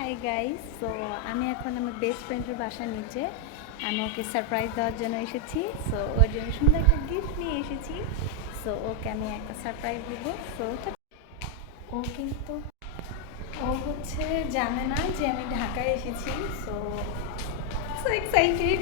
Hi guys, so আমি এখন আমার বেস্ট ফ্রেন্ডের বাসার নিচে আমি ওকে সারপ্রাইজ দেওয়ার জন্য এসেছি। সো ওর জন্য সুন্দর একটা গিফট নিয়ে এসেছি। সো ওকে আমি একটা সারপ্রাইজ দিব। সো ও কিন্তু ও হচ্ছে জানে না যে আমি ঢাকায় এসেছি। So so excited.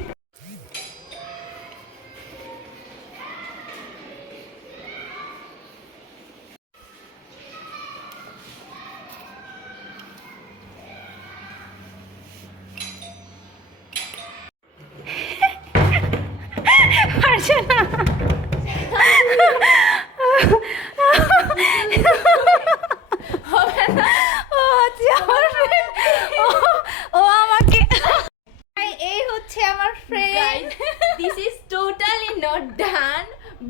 পারছে না। ও আচ্ছা, আমার friend। ও আমাকে এই হচ্ছে আমার friend. This is totally not done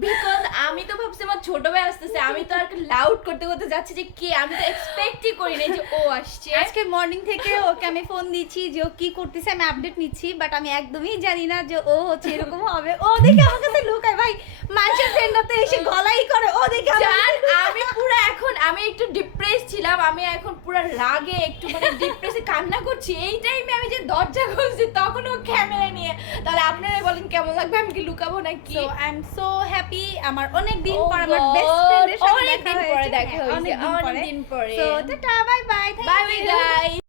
because আমি তো ভাবছি আমার ছোট ভাই আসতেছে, আমি তো আর লাউড করতে করতে যাচ্ছি যে কে, আমি তো এক্সপেক্টই করি না যে ও আসছে। আজকে মর্নিং থেকে ওকে আমি ফোন দিচ্ছি যে ও কি করতেছে, আমি আপডেট নিচ্ছি, বাট আমি একদমই জানি না যে ও হচ্ছে এরকম হবে। ও দেখে আমার কাছে লুকায়, ভাই মানুষের ফ্রেন্ডতে এসে গলাই করে। ও দেখে জান আমি পুরো এখন আমি একটু ডিপ্রেস ছিলাম, আমি এখন পুরো রাগে একটু মানে ডিপ্রেসে কান্না করছি। এই টাইমে আমি যে দরজা খুলছি তখন ও ক্যামেরা নিয়ে, তাহলে আপনারা বলেন কেমন লাগবে, আমি কি লুকাবো নাকি? So I am so happy, আমার অনেক দিন পর আমার বেস্ট ফ্রেন্ডের সাথে দেখা হয়েছে। অনেক দিন পরে। So tata, bye bye, Bye bye guys.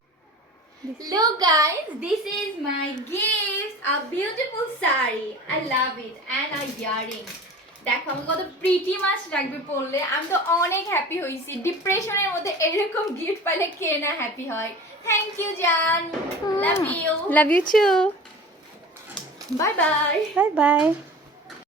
Look guys, this is my gift, a beautiful sari. I love it and a earring. দেখো আমি কত প্রিটি মাছ রাখবে পড়লে, আমি তো অনেক হ্যাপি হয়েছি। ডিপ্রেশনের মধ্যে এরকম গিফট পাইলে কে না হ্যাপি হয়। থ্যাংক ইউ জান, love you, love you too, bye bye. Bye by.